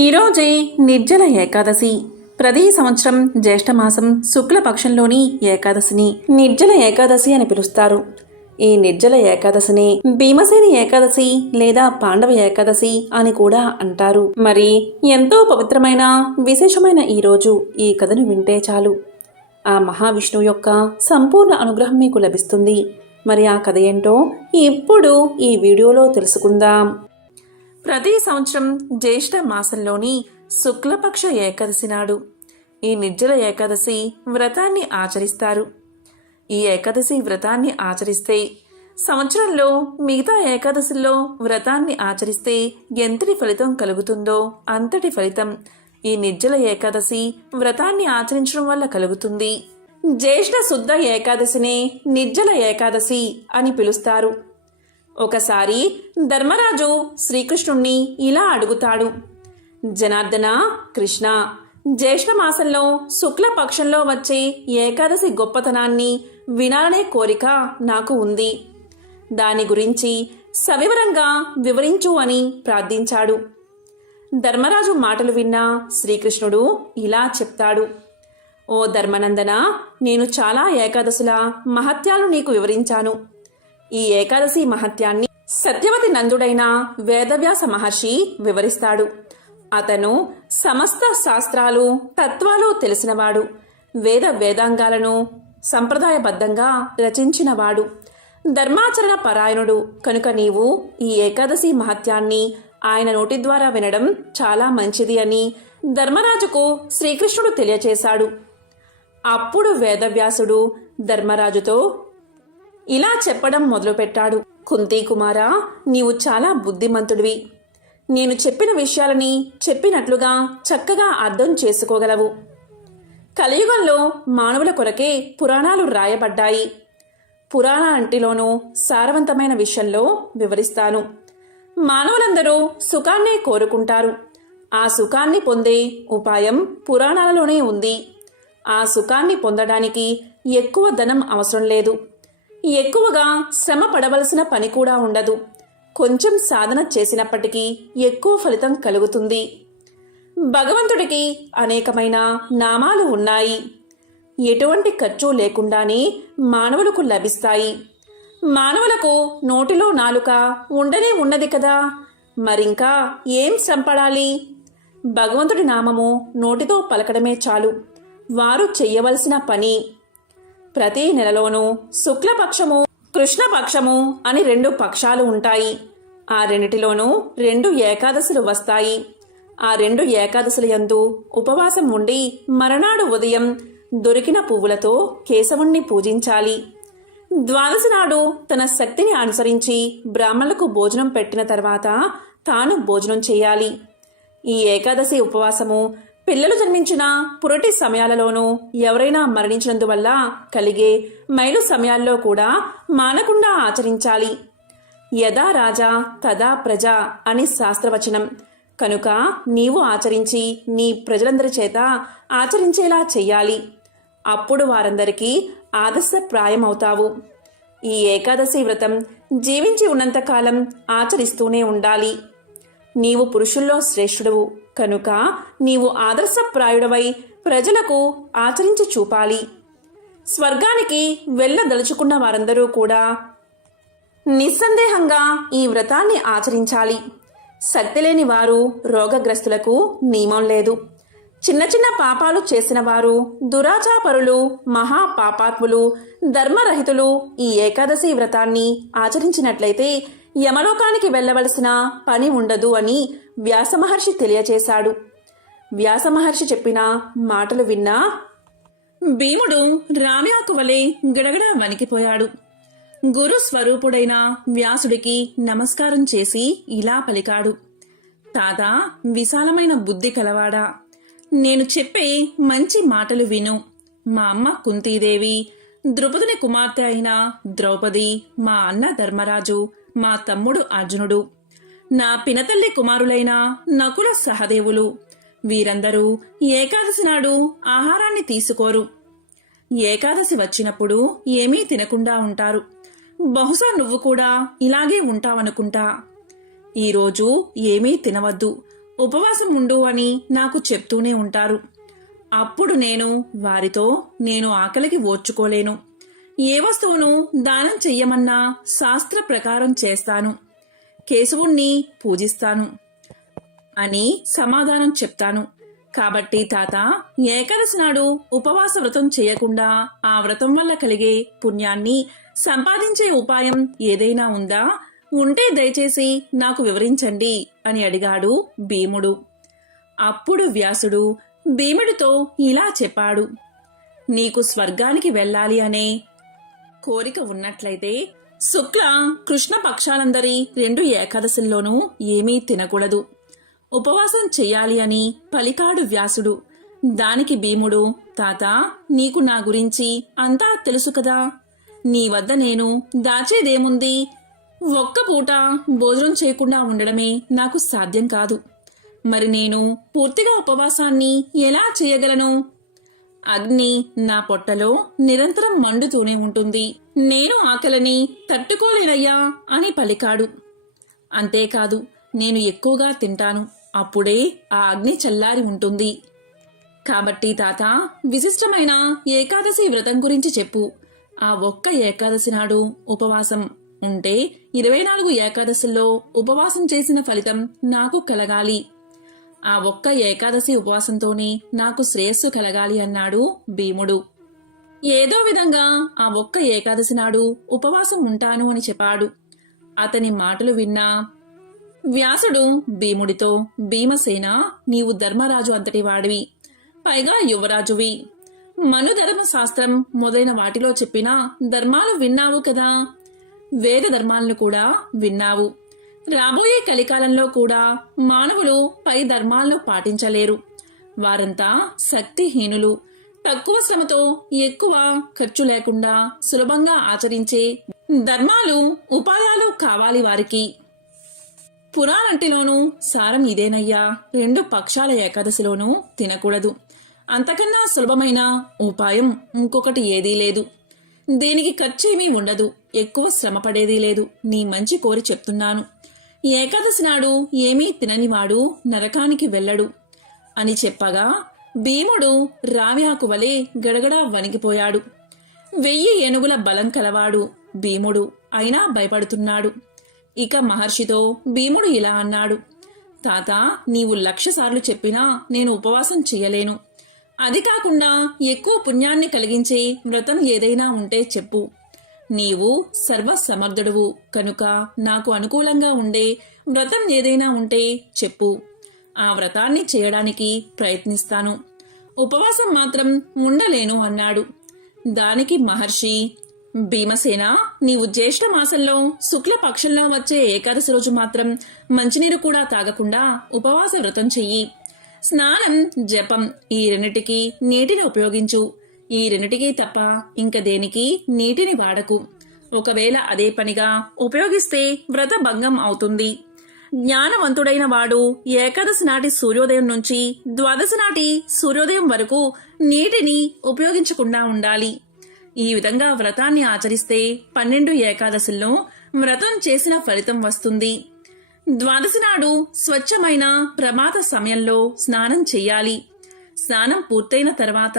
ఈరోజే నిర్జల ఏకాదశి. ప్రతి సంవత్సరం జ్యేష్ఠమాసం శుక్లపక్షంలోని ఏకాదశిని నిర్జల ఏకాదశి అని పిలుస్తారు. ఈ నిర్జల ఏకాదశిని భీమసేని ఏకాదశి లేదా పాండవ ఏకాదశి అని కూడా అంటారు. మరి ఎంతో పవిత్రమైన విశేషమైన ఈరోజు ఈ కథను వింటే చాలు ఆ మహావిష్ణువు యొక్క సంపూర్ణ అనుగ్రహం మీకు లభిస్తుంది. మరి ఆ కథ ఏంటో ఇప్పుడు ఈ వీడియోలో తెలుసుకుందాం. ప్రతి సంవత్సరం జ్యేష్ఠ మాసంలోని శుక్లపక్ష ఏకాదశి నాడు ఈ నిర్జల ఏకాదశి వ్రతాన్ని ఆచరిస్తారు. ఈ ఏకాదశి వ్రతాన్ని ఆచరిస్తే సంవత్సరంలో మిగతా ఏకాదశిలో వ్రతాన్ని ఆచరిస్తే ఎంతటి ఫలితం కలుగుతుందో అంతటి ఫలితం ఈ నిర్జల ఏకాదశి వ్రతాన్ని ఆచరించడం వల్ల కలుగుతుంది. జ్యేష్ఠ శుద్ధ ఏకాదశినే నిర్జల ఏకాదశి అని పిలుస్తారు. ఒకసారి ధర్మరాజు శ్రీకృష్ణుణ్ణి ఇలా అడుగుతాడు, జనార్దన, కృష్ణ, జ్యేష్ఠమాసంలో శుక్లపక్షంలో వచ్చే ఏకాదశి గొప్పతనాన్ని వినాలనే కోరిక నాకు ఉంది. దాని గురించి సవివరంగా వివరించు అని ప్రార్థించాడు. ధర్మరాజు మాటలు విన్న శ్రీకృష్ణుడు ఇలా చెప్తాడు, ఓ ధర్మనందన, నేను చాలా ఏకాదశుల మహత్యాలు నీకు వివరించాను. ఈ ఏకాదశి మహత్యాన్ని సత్యవతి నందుడైన వేదవ్యాస మహర్షి వివరిస్తాడు. అతను సమస్త శాస్త్రాలు తత్వాలు తెలిసినవాడు, వేదాంగాలను సంప్రదాయబద్ధంగా రచించినవాడు, ధర్మాచరణ పరాయణుడు. కనుక నీవు ఈ ఏకాదశి మహత్యాన్ని ఆయన నోటి ద్వారా వినడం చాలా మంచిది అని ధర్మరాజుకు శ్రీకృష్ణుడు తెలియచేశాడు. అప్పుడు వేదవ్యాసుడు ధర్మరాజుతో ఇలా చెప్పడం మొదలుపెట్టాడు, కుంతీ కుమారా, నీవు చాలా బుద్ధిమంతుడివి. నేను చెప్పిన విషయాలని చెప్పినట్లుగా చక్కగా అర్థం చేసుకోగలవు. కలియుగంలో మానవుల కొరకే పురాణాలు రాయబడ్డాయి. పురాణాలంటిలోనూ సారవంతమైన విషయంలో వివరిస్తాను. మానవులందరూ సుఖాన్నే కోరుకుంటారు. ఆ సుఖాన్ని పొందే ఉపాయం పురాణాలలోనే ఉంది. ఆ సుఖాన్ని పొందడానికి ఎక్కువ ధనం అవసరం లేదు. ఎక్కువగా శ్రమ పడవలసిన పని కూడా ఉండదు. కొంచెం సాధన చేసినప్పటికీ ఎక్కువ ఫలితం కలుగుతుంది. భగవంతుడికి అనేకమైన నామాలు ఉన్నాయి. ఎటువంటి ఖర్చు లేకుండానే మానవులకు లభిస్తాయి. మానవులకు నోటిలో నాలుక ఉండనే ఉన్నది కదా, మరింకా ఏం శ్రమపడాలి? భగవంతుడి నామము నోటితో పలకడమే చాలు. వారు చెయ్యవలసిన పని. ప్రతి నెలలోనూ శుక్లపక్షము, కృష్ణపక్షము అని 2 పక్షాలు ఉంటాయి. ఆ రెండిటిలోనూ 2 ఏకాదశులు వస్తాయి. ఆ 2 ఏకాదశుల యందు ఉపవాసం ఉండి మరనాడు ఉదయం దొరికిన పువ్వులతో కేశవుణ్ణి పూజించాలి. ద్వాదశి నాడు తన శక్తిని అనుసరించి బ్రాహ్మణులకు భోజనం పెట్టిన తర్వాత తాను భోజనం చేయాలి. ఈ ఏకాదశి ఉపవాసము పిల్లలు జన్మించిన పురటి సమయాలలోనూ ఎవరైనా మరణించినందువల్ల కలిగే మైలు సమయాల్లో కూడా మానకుండా ఆచరించాలి. యదా రాజా తదా ప్రజ అని శాస్త్రవచనం. కనుక నీవు ఆచరించి నీ ప్రజలందరి చేత ఆచరించేలా చెయ్యాలి. అప్పుడు వారందరికీ ఆదర్శప్రాయమవుతావు. ఈ ఏకాదశి వ్రతం జీవించి ఉన్నంతకాలం ఆచరిస్తూనే ఉండాలి. నీవు పురుషుల్లో శ్రేష్ఠుడవు కనుక నీవు ఆదర్శప్రాయుడవై ప్రజలకు ఆచరించి చూపాలి. స్వర్గానికి వెళ్ళదలుచుకున్న వారందరూ కూడా నిస్సందేహంగా ఈ వ్రతాన్ని ఆచరించాలి. శక్తి లేని వారు, రోగగ్రస్తులకు నియమం లేదు. చిన్న చిన్న పాపాలు చేసిన వారు, దురాచాపరులు, మహాపాపాత్ములు, ధర్మరహితులు ఈ ఏకాదశి వ్రతాన్ని ఆచరించినట్లయితే యమలోకానికి వెళ్ళవలసిన పని ఉండదు అని వ్యాసమహర్షి తెలియచేశాడు. వ్యాసమహర్షి చెప్పిన మాటలు విన్నా భీముడు రామ్యాకు వలె గడగడ వణికిపోయాడు. గురు స్వరూపుడైన వ్యాసుడికి నమస్కారం చేసి ఇలా పలికాడు, తాత, విశాలమైన బుద్ధి కలవాడా, నేను చెప్పే మంచి మాటలు విను. మా అమ్మ కుంతీదేవి, ద్రుపదుని కుమార్తె అయిన ద్రౌపది, మా అన్న ధర్మరాజు, మా తమ్ముడు అర్జునుడు, నా పినతల్లి కుమారులైన నకుల సహదేవులు, వీరందరూ ఏకాదశి నాడు ఆహారాన్ని తీసుకోరు. ఏకాదశి వచ్చినప్పుడు ఏమీ తినకుండా ఉంటారు. బహుశా నువ్వు కూడా ఇలాగే ఉంటావనుకుంటా. ఈరోజు ఏమీ తినవద్దు. ఉపవాసం ఉండు అని నాకు చెప్తూనే ఉంటారు. అప్పుడు నేను వారితో నేను ఆకలికి ఓర్చుకోలేను, ఏ వస్తువును దానం చెయ్యమన్నా శాస్త్ర ప్రకారం చేస్తాను, కేశవుణ్ణి పూజిస్తాను అని సమాధానం చెప్తాను. కాబట్టి తాత, ఏకాదశి నాడు ఉపవాస వ్రతం చేయకుండా ఆ వ్రతం వల్ల కలిగే పుణ్యాన్ని సంపాదించే ఉపాయం ఏదైనా ఉందా? ఉంటే దయచేసి నాకు వివరించండి అని అడిగాడు భీముడు. అప్పుడు వ్యాసుడు భీముడితో ఇలా చెప్పాడు. నీకు స్వర్గానికి వెళ్ళాలి అనే కోరిక ఉన్నట్లయితే శుక్ల కృష్ణ పక్షాలందరి 2 ఏకాదశుల్లోనూ ఏమీ తినకూడదు, ఉపవాసం చెయ్యాలి అని పలికాడు వ్యాసుడు. దానికి భీముడు, తాత, నీకు నా గురించి అంతా తెలుసు కదా, నీ వద్ద నేను దాచేదేముంది? ఒక్క పూట భోజనం చేయకుండా ఉండడమే నాకు సాధ్యం కాదు. మరి నేను పూర్తిగా ఉపవాసాన్ని ఎలా చేయగలను? అగ్ని నా పొట్టలో నిరంతరం మండుతూనే ఉంటుంది, నేను ఆకలిని తట్టుకోలేనయ్యా అని పలికాడు. అంతేకాదు, నేను ఎక్కువగా తింటాను, అప్పుడే ఆ అగ్ని చల్లారి ఉంటుంది. కాబట్టి తాత, విశిష్టమైన ఏకాదశి వ్రతం గురించి చెప్పు. ఆ ఒక్క ఏకాదశి నాడు ఉపవాసం ఉంటే 24 ఏకాదశుల్లో ఉపవాసం చేసిన ఫలితం నాకు కలగాలి. ఆ ఒక్క ఏకాదశి ఉపవాసంతోనే నాకు శ్రేయస్సు కలగాలి అన్నాడు భీముడు. ఏదో విధంగా ఆ ఒక్క ఏకాదశి నాడు ఉపవాసం ఉంటాను అని చెప్పాడు. అతని మాటలు విన్నా వ్యాసుడు భీముడితో, భీమసేన, నీవు ధర్మరాజు అంతటి వాడివి, పైగా యువరాజువి. మనుధర్మ శాస్త్రం మొదలైన వాటిలో చెప్పిన ధర్మాలు విన్నావు కదా, వేద ధర్మాలను కూడా విన్నావు. రాబోయే కలికాలంలో కూడా మానవులు పై ధర్మాలను పాటించలేరు. వారంతా శక్తిహీనులు. తక్కువ శ్రమతో ఎక్కువ ఖర్చు లేకుండా సులభంగా ఆచరించే ధర్మాలు, ఉపాయాలు కావాలి వారికి. పురాణంటిలోనూ సారం ఇదేనయ్యా, 2 పక్షాల ఏకాదశిలోనూ తినకూడదు. అంతకన్నా సులభమైన ఉపాయం ఇంకొకటి ఏదీ లేదు. దేనికి ఖర్చేమీ ఉండదు, ఎక్కువ శ్రమ పడేదీ లేదు. నీ మంచి కోరి చెప్తున్నాను. ఏకాదశి నాడు ఏమీ తిననివాడు నరకానికి వెళ్ళడు అని చెప్పగా భీముడు రావ్యాకు వలె గడగడా వణికిపోయాడు. 1000 ఏనుగుల బలం కలవాడు భీముడు, అయినా భయపడుతున్నాడు. ఇక మహర్షితో భీముడు ఇలా అన్నాడు. తాత, నీవు 1,00,000 సార్లు చెప్పినా నేను ఉపవాసం చెయ్యలేను. అది కాకుండా ఎక్కువ పుణ్యాన్ని కలిగించే వ్రతం ఏదైనా ఉంటే చెప్పు. నీవు సర్వసమర్థుడువు కనుక నాకు అనుకూలంగా ఉండే వ్రతం ఏదైనా ఉంటే చెప్పు. ఆ వ్రతాన్ని చేయడానికి ప్రయత్నిస్తాను. ఉపవాసం మాత్రం ఉండలేను అన్నాడు. దానికి మహర్షి, భీమసేన, నీవు జ్యేష్ఠ మాసంలో శుక్ల పక్షంలో వచ్చే ఏకాదశి రోజు మాత్రం మంచినీరు కూడా తాగకుండా ఉపవాస వ్రతం చెయ్యి. స్నానం, జపం ఈ 2టికి నీటిని ఉపయోగించు. ఈ 2టికి తప్ప ఇంక దేనికి నీటిని వాడకు. ఒకవేళ అదే పనిగా ఉపయోగిస్తే వ్రత భంగం అవుతుంది. జ్ఞానవంతుడైన వాడు ఏకాదశి నాటి సూర్యోదయం నుంచి ద్వాదశి నాటి సూర్యోదయం వరకు నీటిని ఉపయోగించకుండా ఉండాలి. ఈ విధంగా వ్రతాన్ని ఆచరిస్తే 12 ఏకాదశుల్లో వ్రతం చేసిన ఫలితం వస్తుంది. ద్వాదశి నాడు స్వచ్ఛమైన ప్రమాద సమయంలో స్నానం చెయ్యాలి. స్నానం పూర్తయిన తర్వాత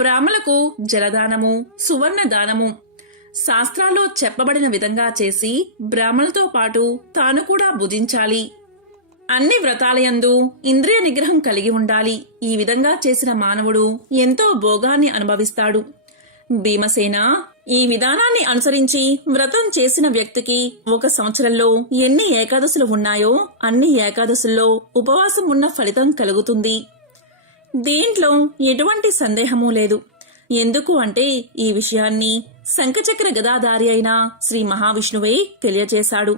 బ్రాహ్మలకు జలదానము, సువర్ణ దానము శాస్త్రాల్లో చెప్పబడిన విధంగా చేసి బ్రాహ్మణులతో పాటు తాను కూడా భుజించాలి. అన్ని వ్రతాలయందు ఇంద్రియ నిగ్రహం కలిగి ఉండాలి. ఈ విధంగా చేసిన మానవుడు ఎంతో భోగాన్ని అనుభవిస్తాడు. భీమసేన, ఈ విధానాన్ని అనుసరించి వ్రతం చేసిన వ్యక్తికి 1 సంవత్సరంలో ఎన్ని ఏకాదశులు ఉన్నాయో అన్ని ఏకాదశుల్లో ఉపవాసం ఉన్న ఫలితం కలుగుతుంది. దీంట్లో ఎటువంటి సందేహమూ లేదు. ఎందుకు అంటే ఈ విషయాన్ని శంఖచక్ర గదాధారి అయిన శ్రీ మహావిష్ణువే తెలియజేశాడు.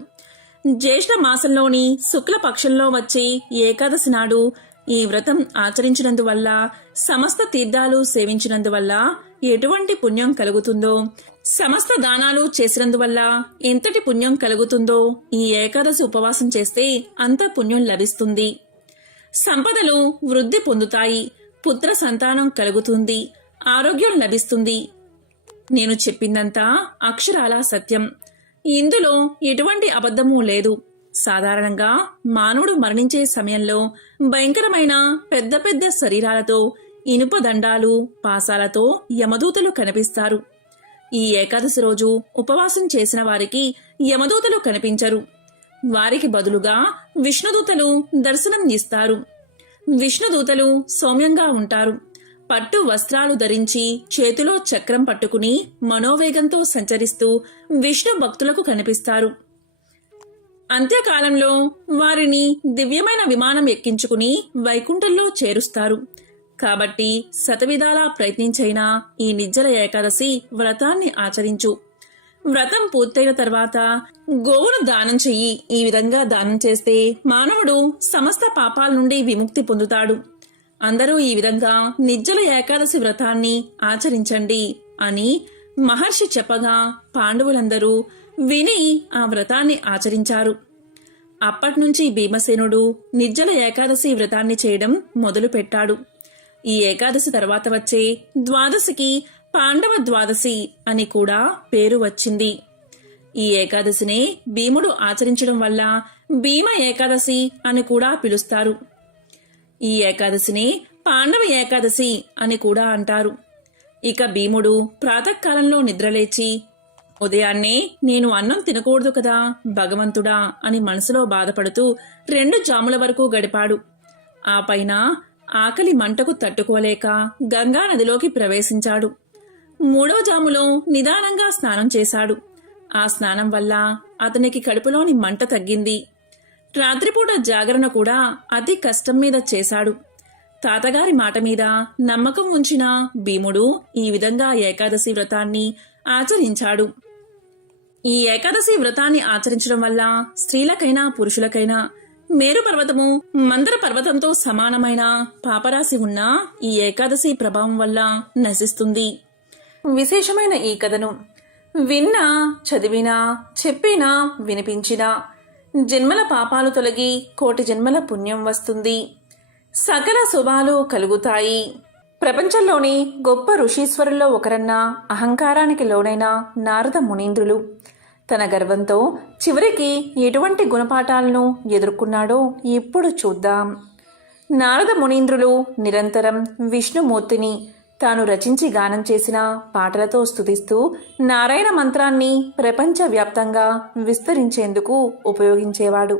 జ్యేష్ఠ మాసంలోని శుక్లపక్షంలో వచ్చే ఏకాదశి నాడు ఈ వ్రతం ఆచరించినందువల్ల, సమస్త తీర్థాలు సేవించినందువల్ల ఎటువంటి పుణ్యం కలుగుతుందో, సమస్త దానాలు చేసినందువల్ల ఎంతటి పుణ్యం కలుగుతుందో ఈ ఏకాదశి ఉపవాసం చేస్తే అంత పుణ్యం లభిస్తుంది. సంపదలు వృద్ధి పొందుతాయి, పుత్ర సంతానం కలుగుతుంది, ఆరోగ్యం లభిస్తుంది. నేను చెప్పిందంతా అక్షరాల సత్యం. ఇందులో ఎటువంటి అబద్ధమూ లేదు. సాధారణంగా మానవుడు మరణించే సమయంలో భయంకరమైన పెద్ద పెద్ద శరీరాలతో ఇనుప దండాలు పాసాలతో యమదూతలు కనిపిస్తారు. ఈ ఏకాదశి రోజు ఉపవాసం చేసిన వారికి యమదూతలు కనిపించరు. వారికి బదులుగా విష్ణుదూతలు దర్శనం ఇస్తారు. విష్ణుదూతలు సౌమ్యంగా ఉంటారు. పట్టు వస్త్రాలు ధరించి చేతిలో చక్రం పట్టుకుని మనోవేగంతో సంచరిస్తూ విష్ణు భక్తులకు కనిపిస్తారు. అంత్యకాలంలో వారిని దివ్యమైన విమానం ఎక్కించుకుని వైకుంఠంలో చేరుస్తారు. కాబట్టి శతవిధాలా ప్రయత్నించైనా ఈ నిర్జల ఏకాదశి వ్రతాన్ని ఆచరించు. వ్రతం పూర్తయిన తర్వాత గోవును దానం చెయ్యి. ఈ విధంగా దానం చేస్తే మానవుడు సమస్త పాపాల నుండి విముక్తి పొందుతాడు. అందరూ ఈ విధంగా నిర్జల ఏకాదశి వ్రతాన్ని ఆచరించండి అని మహర్షి చెప్పగా పాండవులందరూ విని ఆ వ్రతాన్ని ఆచరించారు. అప్పట్నుంచి భీమసేనుడు నిర్జల ఏకాదశి వ్రతాన్ని చేయడం మొదలుపెట్టాడు. ఈ ఏకాదశి తర్వాత వచ్చే ద్వాదశికి పాండవ ద్వాదశి అని కూడా పేరు వచ్చింది. ఈ ఏకాదశినే భీముడు ఆచరించడం వల్ల భీమ ఏకాదశి అని కూడా పిలుస్తారు. ఈ ఏకాదశిని పాండవ ఏకాదశి అని కూడా అంటారు. ఇక భీముడు ప్రాతకాలంలో నిద్రలేచి ఉదయాన్నే నేను అన్నం తినకూడదు కదా భగవంతుడా అని మనసులో బాధపడుతూ 2 జాముల వరకు గడిపాడు. ఆ పైన ఆకలి మంటకు తట్టుకోలేక గంగా నదిలోకి ప్రవేశించాడు. 3వ జాములో నిదానంగా స్నానం చేశాడు. ఆ స్నానం వల్ల అతనికి కడుపులోని మంట తగ్గింది. రాత్రిపూట జాగరణ కూడా అతి కష్టం మీద చేశాడు. తాతగారి మాట మీద నమ్మకం ఉంచిన భీముడు ఈ విధంగా ఏకాదశి వ్రతాన్ని ఆచరించాడు. ఈ ఏకాదశి వ్రతాన్ని ఆచరించడం వల్ల స్త్రీలకైనా పురుషులకైనా మేరు పర్వతము మందర పర్వతంతో సమానమైన పాపరాశి ఉన్న ఈ ఏకాదశి ప్రభావం వల్ల నశిస్తుంది. విశేషమైన ఈ కథను విన్నా, చదివినా, చెప్పినా, వినిపించినా జన్మల పాపాలు తొలగి కోటి జన్మల పుణ్యం వస్తుంది. సకల శుభాలు కలుగుతాయి. ప్రపంచంలోని గొప్ప ఋషీశ్వరుల్లో ఒకరన్న అహంకారానికి లోనైన నారద మునీంద్రులు తన గర్వంతో చివరికి ఎటువంటి గుణపాఠాలను ఎదుర్కొన్నాడో ఇప్పుడు చూద్దాం. నారద మునీంద్రులు నిరంతరం విష్ణుమూర్తిని తాను రచించి గానం చేసిన పాటలతో స్తుతిస్తూ నారాయణ మంత్రాన్ని ప్రపంచవ్యాప్తంగా విస్తరించేందుకు ఉపయోగించేవాడు.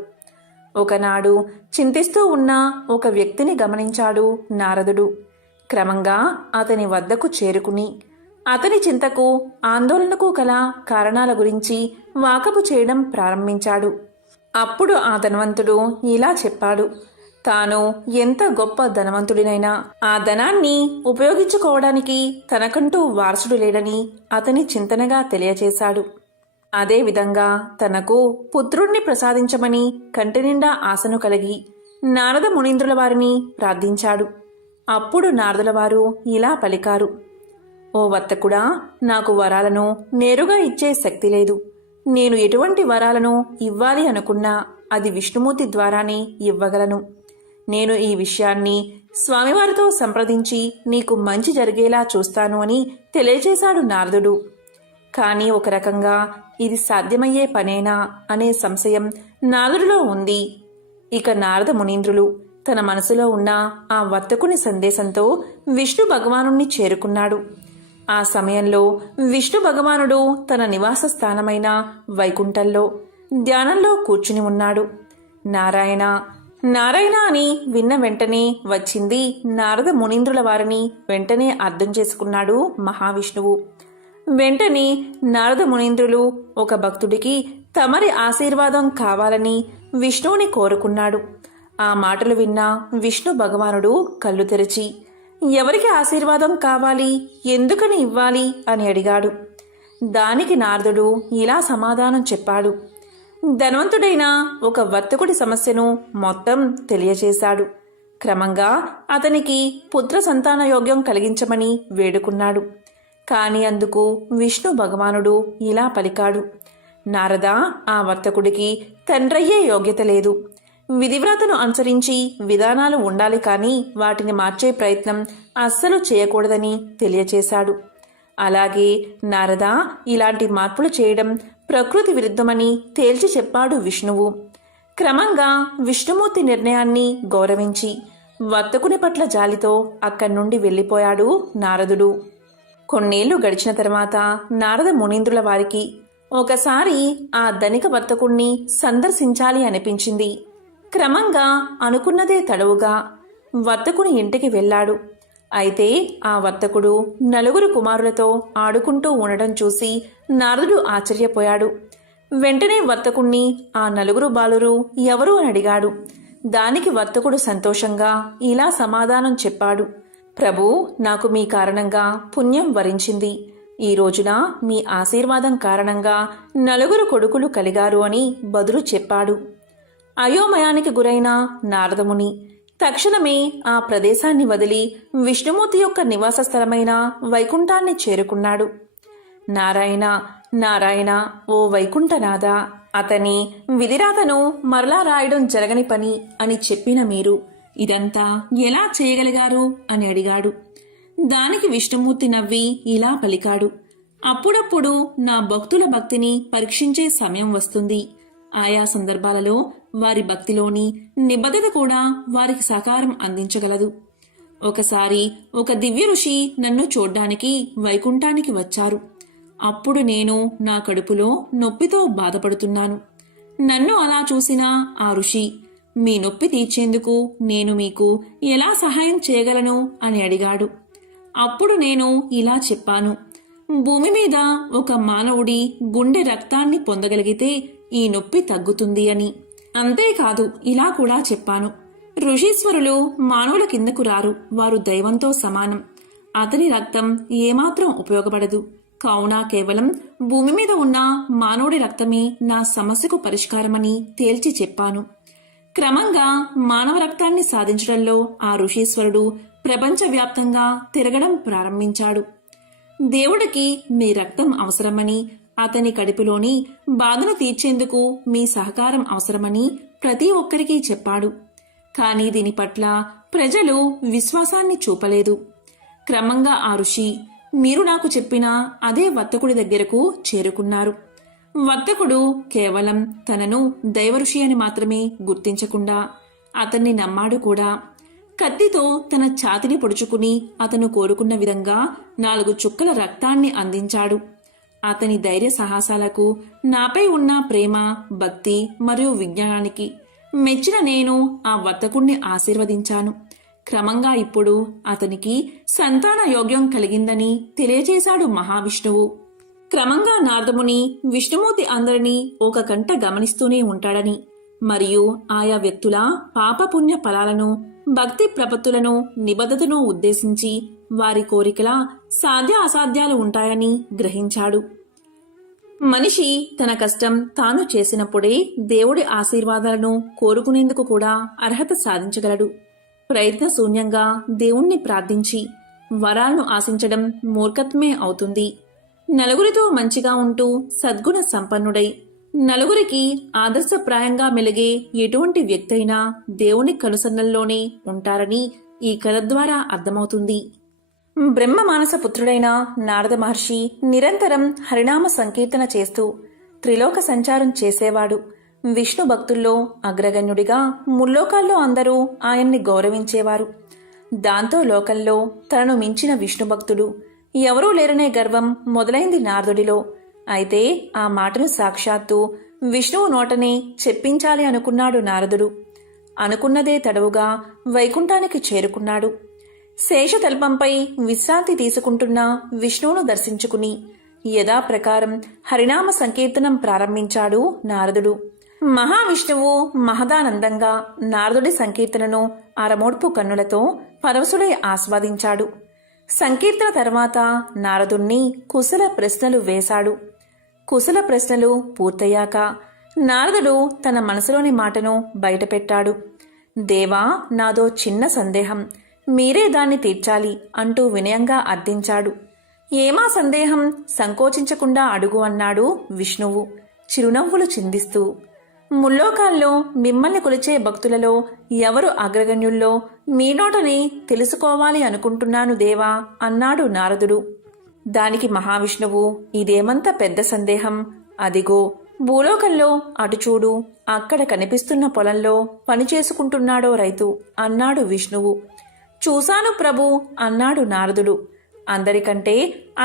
ఒకనాడు చింతిస్తూ ఉన్న ఒక వ్యక్తిని గమనించాడు నారదుడు. క్రమంగా అతని వద్దకు చేరుకుని అతని చింతకు ఆందోళనకు గల కారణాల గురించి వాకబు చేయడం ప్రారంభించాడు. అప్పుడు ఆ ధనవంతుడు ఇలా చెప్పాడు. తాను ఎంత గొప్ప ధనవంతుడినైనా ఆ ధనాన్ని ఉపయోగించుకోవడానికి తనకంటూ వారసుడు లేడని అతని చింతనగా తెలియచేశాడు. అదేవిధంగా తనకు పుత్రుణ్ణి ప్రసాదించమని కంటినిండా ఆశను కలిగి నారద మునీంద్రుల వారిని ప్రార్థించాడు. అప్పుడు నారదుల వారు ఇలా పలికారు. ఓ వర్తకుడా, నాకు వరాలను నేరుగా ఇచ్చే శక్తి లేదు. నేను ఎటువంటి వరాలను ఇవ్వాలి అనుకున్నా అది విష్ణుమూర్తి ద్వారానే ఇవ్వగలను. నేను ఈ విషయాన్ని స్వామివారితో సంప్రదించి నీకు మంచి జరిగేలా చూస్తాను అని తెలియజేశాడు నారదుడు. కానీ ఒక రకంగా ఇది సాధ్యమయ్యే పనేనా అనే సంశయం నారదుడిలో ఉంది. ఇక నారద మునీంద్రులు తన మనసులో ఉన్న ఆ వర్తకుని సందేశంతో విష్ణు భగవానుణ్ణి చేరుకున్నాడు. ఆ సమయంలో విష్ణు భగవానుడు తన నివాస స్థానమైన వైకుంఠంలో ధ్యానంలో కూర్చుని ఉన్నాడు. నారాయణ నారాయణ అని విన్న వెంటనే వచ్చింది నారద మునీంద్రుల వారిని వెంటనే అర్థం చేసుకున్నాడు మహావిష్ణువు. వెంటనే నారద మునీంద్రులు ఒక భక్తుడికి తమరి ఆశీర్వాదం కావాలని విష్ణువుని కోరుకున్నాడు. ఆ మాటలు విన్న విష్ణు భగవానుడు కళ్ళు తెరిచి ఎవరికి ఆశీర్వాదం కావాలి, ఎందుకని ఇవ్వాలి అని అడిగాడు. దానికి నారదుడు ఇలా సమాధానం చెప్పాడు. ధనవంతుడైన ఒక వర్తకుడి సమస్యను మొత్తం తెలియచేశాడు. క్రమంగా అతనికి పుత్ర సంతాన యోగ్యం కలిగించమని వేడుకున్నాడు. కాని అందుకు విష్ణు భగవానుడు ఇలా పలికాడు. నారద, ఆ వర్తకుడికి తండ్రయ్యే యోగ్యత లేదు. విధివ్రతను అనుసరించి విధానాలు ఉండాలి కానీ వాటిని మార్చే ప్రయత్నం అస్సలు చేయకూడదని తెలియచేశాడు. అలాగే నారద, ఇలాంటి మార్పులు చేయడం ప్రకృతి విరుద్ధమని తేల్చి చెప్పాడు విష్ణువు. క్రమంగా విష్ణుమూర్తి నిర్ణయాన్ని గౌరవించి వర్తకుని పట్ల జాలితో అక్కడి నుండి వెళ్ళిపోయాడు నారదుడు. కొన్నేళ్లు గడిచిన తర్వాత నారద మునీంద్రుల వారికి ఒకసారి ఆ ధనిక వర్తకుణ్ణి సందర్శించాలి అనిపించింది. క్రమంగా అనుకున్నదే తడవుగా వర్తకుని ఇంటికి వెళ్ళాడు. అయితే ఆ వర్తకుడు నలుగురు కుమారులతో ఆడుకుంటూ ఉండడం చూసి నారదుడు ఆశ్చర్యపోయాడు. వెంటనే వర్తకుణ్ణి ఆ నలుగురు బాలురు ఎవరు అని అడిగాడు. దానికి వర్తకుడు సంతోషంగా ఇలా సమాధానం చెప్పాడు. ప్రభూ, నాకు మీ కారణంగా పుణ్యం వరించింది. ఈ రోజున మీ ఆశీర్వాదం కారణంగా నలుగురు కొడుకులు కలిగారు అని బదులు చెప్పాడు. అయోమయానికి గురైన నారదముని తక్షణమే ఆ ప్రదేశాన్ని వదిలి విష్ణుమూర్తి యొక్క నివాస స్థలమైన వైకుంఠాన్ని చేరుకున్నాడు. నారాయణ నారాయణ, ఓ వైకుంఠనాథ, అతని విధిరాతను మరలా రాయడం జరగని పని అని చెప్పిన మీరు ఇదంతా ఎలా చేయగలిగారు అని అడిగాడు. దానికి విష్ణుమూర్తి నవ్వి ఇలా పలికాడు. అప్పుడప్పుడు నా భక్తుల భక్తిని పరీక్షించే సమయం వస్తుంది. ఆయా సందర్భాలలో వారి భక్తిలోని నిబద్ధత కూడా వారికి సహకారం అందించగలదు. ఒకసారి ఒక దివ్య ఋషి నన్ను చూడ్డానికి వైకుంఠానికి వచ్చారు. అప్పుడు నేను నా కడుపులో నొప్పితో బాధపడుతున్నాను. నన్ను అలా చూసిన ఆ ఋషి, మీ నొప్పి తీర్చేందుకు నేను మీకు ఎలా సహాయం చేయగలను అని అడిగాడు. అప్పుడు నేను ఇలా చెప్పాను. భూమి మీద ఒక మానవుడి గుండె రక్తాన్ని పొందగలిగితే ఈ నొప్పి తగ్గుతుంది అని. అంతేకాదు, ఇలా కూడా చెప్పాను. ఋషీశ్వరులు మానవుల కిందకు రారు, వారు దైవంతో సమానం. అతని రక్తం ఏమాత్రం ఉపయోగపడదు. కావున కేవలం భూమి మీద ఉన్న మానవుడి రక్తమే నా సమస్యకు పరిష్కారమని తేల్చి చెప్పాను. క్రమంగా మానవ రక్తాన్ని సాధించడంలో ఆ ఋషీశ్వరుడు ప్రపంచవ్యాప్తంగా తిరగడం ప్రారంభించాడు. దేవుడికి మీ రక్తం అవసరమని, అతని కడుపులోని బాధను తీర్చేందుకు మీ సహకారం అవసరమని ప్రతి ఒక్కరికి చెప్పాడు. కానీ దీని పట్ల ప్రజలు విశ్వాసాన్ని చూపలేదు. క్రమంగా ఆ ఋషి మీరు నాకు చెప్పిన అదే వర్తకుడి దగ్గరకు చేరుకున్నారు. వర్తకుడు కేవలం తనను దైవఋషి అని మాత్రమే గుర్తించకుండా అతన్ని నమ్మాడు కూడా. కత్తితో తన ఛాతిని పొడుచుకుని అతను కోరుకున్న విధంగా 4 చుక్కల రక్తాన్ని అందించాడు. అతని ధైర్య సాహసాలకు, నాపై ఉన్న ప్రేమ, భక్తి మరియు విజ్ఞానానికి మెచ్చిన నేను ఆ వర్తకుణ్ణి ఆశీర్వదించాను. క్రమంగా ఇప్పుడు అతనికి సంతాన యోగ్యం కలిగిందని తెలియజేశాడు మహావిష్ణువు. క్రమంగా నారదముని విష్ణుమూర్తి అందరినీ ఒక కంట గమనిస్తూనే ఉంటాడని, మరియు ఆయా వ్యక్తుల పాపపుణ్య ఫలాలను, భక్తి ప్రపత్తులను, నిబద్ధతను ఉద్దేశించి వారి కోరికల సాధ్య అసాధ్యాలు ఉంటాయని గ్రహించాడు. మనిషి తన కష్టం తాను చేసినప్పుడే దేవుడి ఆశీర్వాదాలను కోరుకునేందుకు కూడా అర్హత సాధించగలడు. ప్రయత్నశూన్యంగా దేవుణ్ణి ప్రార్థించి వరాలను ఆశించడం మూర్ఖత్వమే అవుతుంది. నలుగురితో మంచిగా ఉంటూ సద్గుణ సంపన్నుడై నలుగురికి ఆదర్శప్రాయంగా మెలిగే ఎటువంటి వ్యక్తి అయినా దేవుని కనుసన్నల్లోనే ఉంటారని ఈ కథ ద్వారా అర్థమవుతుంది. బ్రహ్మ మానస పుత్రుడైన నారద మహర్షి నిరంతరం హరినామ సంకీర్తన చేస్తూ త్రిలోక సంచారం చేసేవాడు. విష్ణు భక్తుల్లో అగ్రగణ్యుడిగా ముల్లోకాల్లో అందరూ ఆయన్ని గౌరవించేవారు. దాంతో లోకంలో తనను మించిన విష్ణు భక్తుడు ఎవరూ లేరనే గర్వం మొదలైంది నారదుడిలో. అయితే ఆ మాటను సాక్షాత్తు విష్ణువు నోటనే చెప్పించాలి అనుకున్నాడు నారదుడు. అనుకున్నదే తడవుగా వైకుంఠానికి చేరుకున్నాడు. శేషతల్పంపై విశ్రాంతి తీసుకుంటున్న విష్ణువును దర్శించుకుని యథాప్రకారం హరినామ సంకీర్తనం ప్రారంభించాడు నారదుడు. మహావిష్ణువు మహదానందంగా నారదుడి సంకీర్తనను అరమోడ్పు కన్నులతో పరవశుడై ఆస్వాదించాడు. సంకీర్తన తర్వాత నారదుణ్ణి కుశల ప్రశ్నలు వేశాడు. కుశల ప్రశ్నలు పూర్తయ్యాక నారదుడు తన మనసులోని మాటను బయటపెట్టాడు. దేవా, నాదో చిన్న సందేహం, మీరే దాన్ని తీర్చాలి అంటూ వినయంగా అర్థించాడు. ఏమా సందేహం, సంకోచించకుండా అడుగు అన్నాడు విష్ణువు చిరునవ్వులు చిందిస్తూ. ముల్లోకాల్లో మిమ్మల్ని కొలిచే భక్తులలో ఎవరు అగ్రగణ్యుల్లో మీ నోటని తెలుసుకోవాలి అనుకుంటున్నాను దేవా అన్నాడు నారదుడు. దానికి మహావిష్ణువు, ఇదేమంత పెద్ద సందేహం, అదిగో భూలోకంలో అటు చూడు, అక్కడ కనిపిస్తున్న పొలంలో పని చేసుకుంటున్నాడో రైతు అన్నాడు విష్ణువు. చూశాను ప్రభు అన్నాడు నారదుడు. అందరికంటే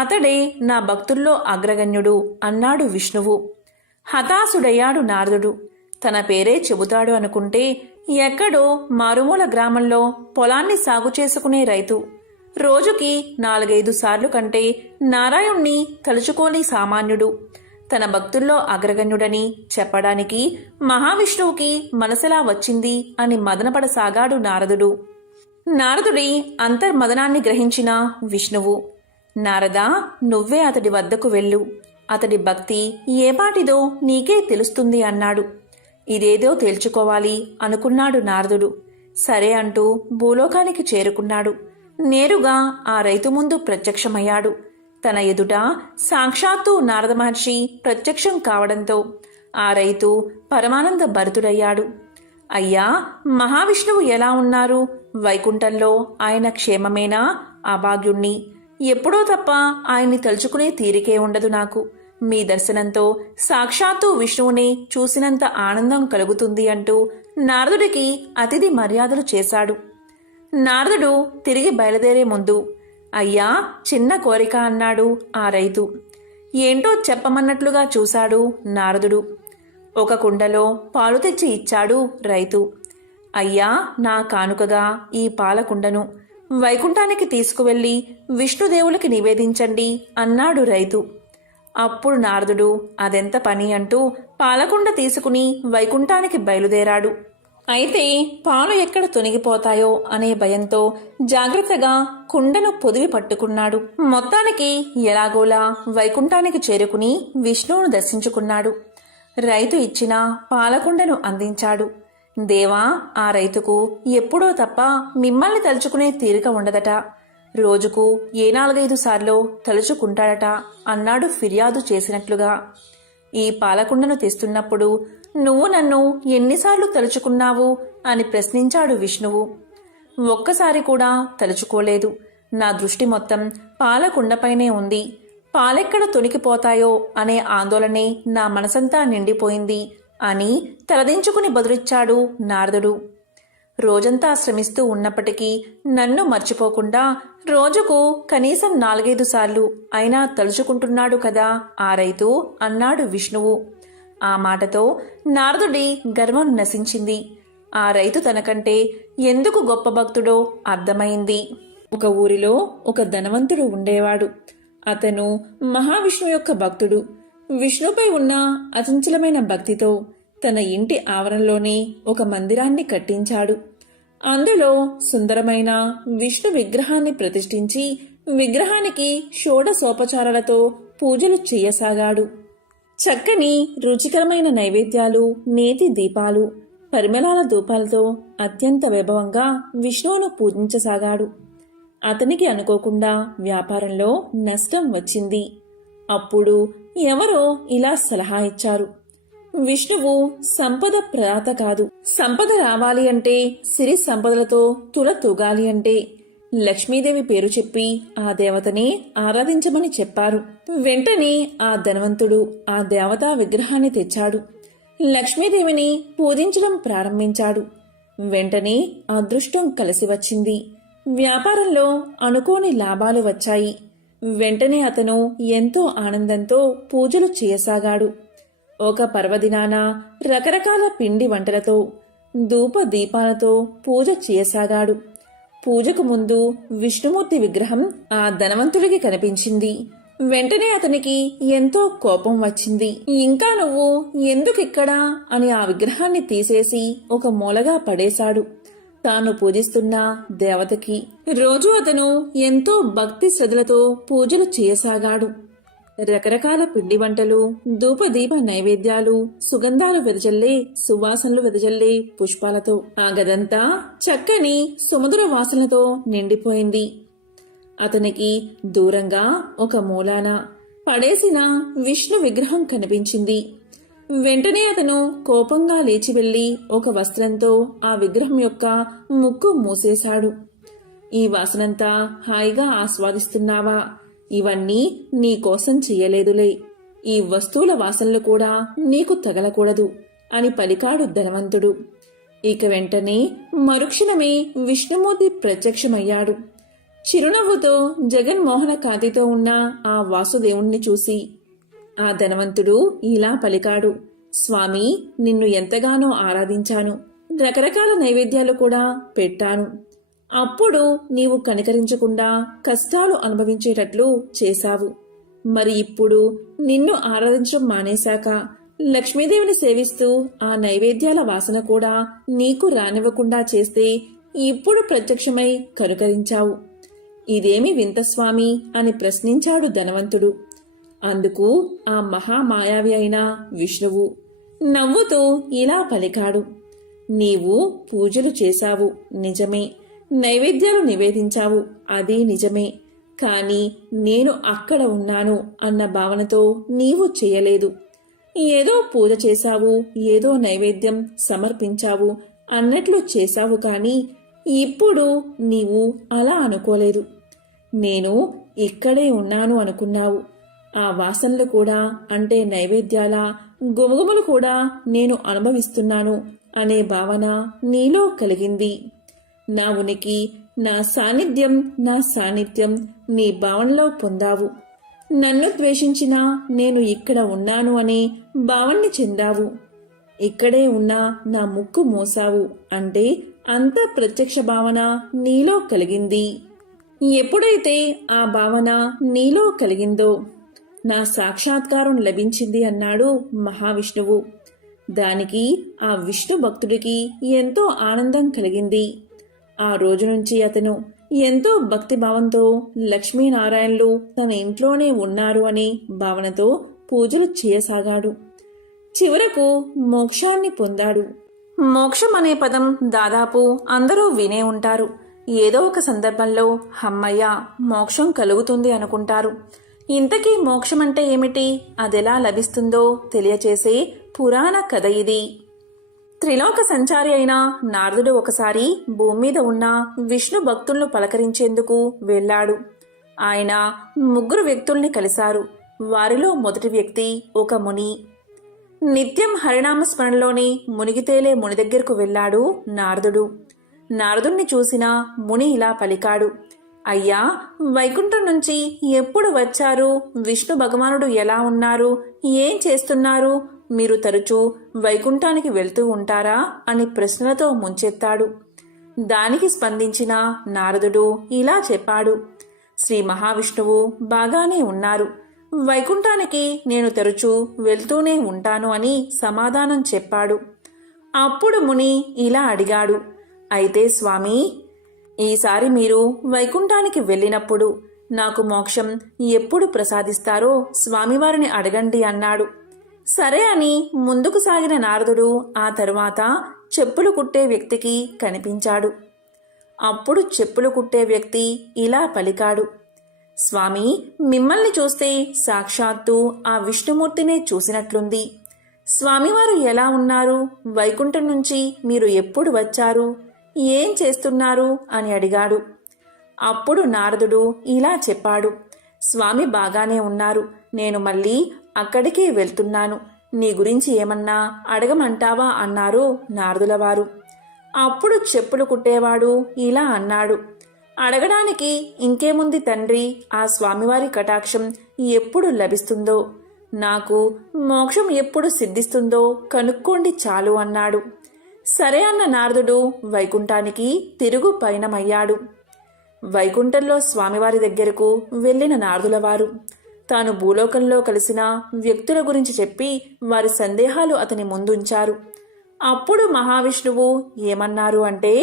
అతడే నా భక్తుల్లో అగ్రగణ్యుడు అన్నాడు విష్ణువు. హతాశుడయ్యాడు నారదుడు. తన పేరే చెబుతాడు అనుకుంటే ఎక్కడో మారుమూల గ్రామంలో పొలాన్ని సాగు చేసుకునే రైతు రోజుకి 4-5 సార్లు కంటే నారాయణ్ణి తలుచుకోని సామాన్యుడు తన భక్తుల్లో అగ్రగణ్యుడని చెప్పడానికి మహావిష్ణువుకి మనసెలా వచ్చింది అని మదనపడసాగాడు నారదుడు. నారదుడి అంతర్మదనాన్ని గ్రహించిన విష్ణువు, నారదా, నువ్వే అతడి వద్దకు వెళ్ళు, అతడి భక్తి ఏపాటిదో నీకే తెలుస్తుంది అన్నాడు. ఇదేదో తేల్చుకోవాలి అనుకున్నాడు నారదుడు. సరే అంటూ భూలోకానికి చేరుకున్నాడు. నేరుగా ఆ రైతు ముందు ప్రత్యక్షమయ్యాడు. తన ఎదుట సాక్షాత్తు నారద మహర్షి ప్రత్యక్షం కావడంతో ఆ రైతు పరమానంద భరితుడయ్యాడు. అయ్యా, మహావిష్ణువు ఎలా ఉన్నారు? వైకుంఠంలో ఆయన క్షేమమేనా? అభాగ్యుణ్ణి. ఎప్పుడో తప్ప ఆయన్ని తలుచుకునే తీరికే ఉండదు నాకు. మీ దర్శనంతో సాక్షాత్తు విష్ణువుని చూసినంత ఆనందం కలుగుతుంది అంటూ నారదుడికి అతిథి మర్యాదలు చేశాడు. నారదుడు తిరిగి బయలుదేరే ముందు, అయ్యా, చిన్న కోరిక అన్నాడు ఆ రైతు. ఏంటో చెప్పమన్నట్లుగా చూశాడు నారదుడు. ఒక కుండలో పాలు తెచ్చి ఇచ్చాడు రైతు. అయ్యా, నా కానుకగా ఈ పాలకుండను వైకుంఠానికి తీసుకువెళ్ళి విష్ణుదేవులకి నివేదించండి అన్నాడు రైతు. అప్పుడు నారదుడు అదెంత పని అంటూ పాలకుండ తీసుకుని వైకుంఠానికి బయలుదేరాడు. అయితే పాలు ఎక్కడ తొనిగిపోతాయో అనే భయంతో జాగ్రత్తగా కుండను పొదివి పట్టుకున్నాడు. మొత్తానికి ఎలాగోలా వైకుంఠానికి చేరుకుని విష్ణువును దర్శించుకున్నాడు. రైతు ఇచ్చిన పాలకుండను అందించాడు. దేవా, ఆ రైతుకు ఎప్పుడో తప్ప మిమ్మల్ని తలుచుకునే తీరిక ఉండదట. రోజుకు 4-5 సార్లు తలుచుకుంటాడట అన్నాడు ఫిర్యాదు చేసినట్లుగా. ఈ పాలకుండను తెస్తున్నప్పుడు నువ్వు నన్ను ఎన్నిసార్లు తలుచుకున్నావు అని ప్రశ్నించాడు విష్ణువు. ఒక్కసారి కూడా తలుచుకోలేదు. నా దృష్టి మొత్తం పాలకుండపైనే ఉంది. పాలెక్కడ తొనికిపోతాయో అనే ఆందోళనే నా మనసంతా నిండిపోయింది అని తలదించుకుని బదులిచ్చాడు నారదుడు. రోజంతా శ్రమిస్తూ ఉన్నప్పటికీ నన్ను మర్చిపోకుండా రోజుకు కనీసం 4-5 సార్లు అయినా తలుచుకుంటున్నాడు కదా ఆ రైతు అన్నాడు విష్ణువు. ఆ మాటతో నారదుడి గర్వం నశించింది. ఆ రైతు తనకంటే ఎందుకు గొప్ప భక్తుడో అర్థమైంది. ఒక ఊరిలో ఒక ధనవంతుడు ఉండేవాడు. అతను మహావిష్ణువు యొక్క భక్తుడు. విష్ణుపై ఉన్న అచంచలమైన భక్తితో తన ఇంటి ఆవరణలోనే ఒక మందిరాన్ని కట్టించాడు. అందులో సుందరమైన విష్ణు విగ్రహాన్ని ప్రతిష్ఠించి విగ్రహానికి షోడశోపచారాలతో పూజలు చేయసాగాడు. చక్కని రుచికరమైన నైవేద్యాలు, నేతి దీపాలు, పరిమళాల ధూపాలతో అత్యంత వైభవంగా విష్ణువును పూజించసాగాడు. అతనికి అనుకోకుండా వ్యాపారంలో నష్టం వచ్చింది. అప్పుడు ఎవరో ఇలా సలహా ఇచ్చారు, విష్ణువు సంపద ప్రదాత కాదు. సంపద రావాలి అంటే, సిరి సంపదలతో తుల తూగాలి అంటే లక్ష్మీదేవి పేరు చెప్పి ఆ దేవతని ఆరాధించమని చెప్పారు. వెంటనే ఆ ధనవంతుడు ఆ దేవతా విగ్రహాన్ని తెచ్చాడు. లక్ష్మీదేవిని పూజించడం ప్రారంభించాడు. వెంటనే అదృష్టం కలిసి వచ్చింది. వ్యాపారంలో అనుకోని లాభాలు వచ్చాయి. వెంటనే అతను ఎంతో ఆనందంతో పూజలు చేయసాగాడు. ఒక పర్వదినాన రకరకాల పిండి వంటలతో, ధూప దీపాలతో పూజ చేయసాగాడు. పూజకు ముందు విష్ణుమూర్తి విగ్రహం ఆ ధనవంతుడికి కనిపించింది. వెంటనే అతనికి ఎంతో కోపం వచ్చింది. ఇంకా నువ్వు ఎందుకిక్కడా అని ఆ విగ్రహాన్ని తీసేసి ఒక మూలగా పడేశాడు. తాను పూజిస్తున్న దేవతకి రోజు అతను ఎంతో భక్తి శ్రద్ధలతో పూజలు చేయసాగాడు. రకరకాల పిండి వంటలు, ధూపదీప నైవేద్యాలు, సుగంధాలు వెదజల్లే, సువాసనలు వెదజల్లే పుష్పాలతో ఆ గదంతా చక్కని సుమధుర వాసనలతో నిండిపోయింది. అతనికి దూరంగా ఒక మూలాన పడేసిన విష్ణు విగ్రహం కనిపించింది. వెంటనే అతను కోపంగా లేచి వెళ్లి ఒక వస్త్రంతో ఆ విగ్రహం యొక్క ముక్కు మూసేశాడు. ఈ వాసనంతా హాయిగా ఆస్వాదిస్తున్నావా? ఇవన్నీ నీకోసం చెయ్యలేదులే. ఈ వస్తువుల వాసనలు కూడా నీకు తగలకూడదు అని పలికాడు ధనవంతుడు. ఇక వెంటనే మరుక్షణమే విష్ణుమూర్తి ప్రత్యక్షమయ్యాడు. చిరునవ్వుతో జగన్మోహన కాంతితో ఉన్న ఆ వాసుదేవుణ్ణి చూసి ఆ ధనవంతుడు ఇలా పలికాడు. స్వామి, నిన్ను ఎంతగానో ఆరాధించాను, రకరకాల నైవేద్యాలు కూడా పెట్టాను. అప్పుడు నీవు కనికరించకుండా కష్టాలు అనుభవించేటట్లు చేశావు. మరి ఇప్పుడు నిన్ను ఆరాధించడం మానేశాక లక్ష్మీదేవిని సేవిస్తూ ఆ నైవేద్యాల వాసన కూడా నీకు రానివ్వకుండా చేస్తే ఇప్పుడు ప్రత్యక్షమై కనుకరించావు. ఇదేమి వింత స్వామి అని ప్రశ్నించాడు ధనవంతుడు. అందుకు ఆ మహామాయావి అయిన విష్ణువు నవ్వుతూ ఇలా పలికాడు. నీవు పూజలు చేశావు నిజమే, నైవేద్యాలు నివేదించావు అది నిజమే, కాని నేను అక్కడ ఉన్నాను అన్న భావనతో నీవు చేయలేదు. ఏదో పూజ చేశావు, ఏదో నైవేద్యం సమర్పించావు అన్నట్లు చేశావు, కాని ఇప్పుడు నీవు అలా అనుకోలేదు. నేను ఇక్కడే ఉన్నాను అనుకున్నావు. ఆ వాసనలు కూడా అంటే నైవేద్యాల గుమగుమలు కూడా నేను అనుభవిస్తున్నాను అనే భావన నీలో కలిగింది. నా ఉనికి, నా సాన్నిధ్యం నీ భావనలో పొందావు. నన్ను ద్వేషించినా నేను ఇక్కడ ఉన్నాను అనే భావన్ని చెందావు. ఇక్కడే ఉన్నా నా ముక్కు మోసావు అంటే అంత ప్రత్యక్ష భావన నీలో కలిగింది. ఎప్పుడైతే ఆ భావన నీలో కలిగిందో నా సాక్షాత్కారం లభించింది అన్నాడు మహావిష్ణువు. దానికి ఆ విష్ణు భక్తుడికి ఎంతో ఆనందం కలిగింది. ఆ రోజు నుంచి అతను ఎంతో భక్తిభావంతో లక్ష్మీనారాయణులు తన ఇంట్లోనే ఉన్నారు అనే భావనతో పూజలు చేయసాగాడు. చివరకు మోక్షాన్ని పొందాడు. మోక్షం అనే పదం దాదాపు అందరూ వినే ఉంటారు. ఏదో ఒక సందర్భంలో హమ్మయ్య మోక్షం కలుగుతుంది అనుకుంటారు. ఇంతకీ మోక్షం అంటే ఏమిటి, అదెలా లభిస్తుందో తెలియచేసే పురాణ కథ ఇది. త్రిలోక సంచారి అయిన నారదుడు ఒకసారి భూమి మీద ఉన్న విష్ణు భక్తులను పలకరించేందుకు వెళ్ళాడు. ఆయన 3 వ్యక్తుల్ని కలిశారు. వారిలో మొదటి వ్యక్తి ఒక ముని. నిత్యం హరినామ స్మరణలోని మునిగితేలే ముని దగ్గరకు వెళ్ళాడు నారదుడు. నారదుణ్ణి చూసిన ముని ఇలా పలికాడు. అయ్యా, వైకుంఠం నుంచి ఎప్పుడు వచ్చారు? విష్ణు భగవానుడు ఎలా ఉన్నారు? ఏం చేస్తున్నారు? మీరు తరచూ వైకుంఠానికి వెళ్తూ ఉంటారా అని ప్రశ్నలతో ముంచెత్తాడు. దానికి స్పందించిన నారదుడు ఇలా చెప్పాడు. శ్రీ మహావిష్ణువు బాగానే ఉన్నారు. వైకుంఠానికి నేను తరచూ వెళ్తూనే ఉంటాను అని సమాధానం చెప్పాడు. అప్పుడు ముని ఇలా అడిగాడు. అయితే స్వామి, ఈసారి మీరు వైకుంఠానికి వెళ్ళినప్పుడు నాకు మోక్షం ఎప్పుడు ప్రసాదిస్తారో స్వామివారిని అడగండి అన్నాడు. సరే అని ముందుకు సాగిన నారదుడు ఆ తరువాత చెప్పులు కుట్టే వ్యక్తికి కనిపించాడు. అప్పుడు చెప్పులు కుట్టే వ్యక్తి ఇలా పలికాడు. స్వామి, మిమ్మల్ని చూస్తే సాక్షాత్తు ఆ విష్ణుమూర్తినే చూసినట్లుంది. స్వామివారు ఎలా ఉన్నారు? వైకుంఠం నుంచి మీరు ఎప్పుడు వచ్చారు? ఏం చేస్తున్నారు అని అడిగాడు. అప్పుడు నారదుడు ఇలా చెప్పాడు. స్వామి బాగానే ఉన్నారు. నేను మళ్ళీ అక్కడికే వెళ్తున్నాను. నీ గురించి ఏమన్నా అడగమంటావా అన్నారు నారదులవారు. అప్పుడు చెప్పులు కుట్టేవాడు ఇలా అన్నాడు. అడగడానికి ఇంకేముంది తండ్రి, ఆ స్వామివారి కటాక్షం ఎప్పుడు లభిస్తుందో, నాకు మోక్షం ఎప్పుడు సిద్ధిస్తుందో కనుక్కోండి చాలు అన్నాడు. సరే అన్న నారదుడు వైకుంఠానికి తిరుగు పయనమయ్యాడు. వైకుంఠంలో స్వామివారి దగ్గరకు వెళ్లిన నారదులవారు తాను భూలోకంలో కలిసిన వ్యక్తుల గురించి చెప్పి వారి సందేహాలు అతని ముందుంచారు. అప్పుడు మహావిష్ణువు ఏమన్నారు అంటే,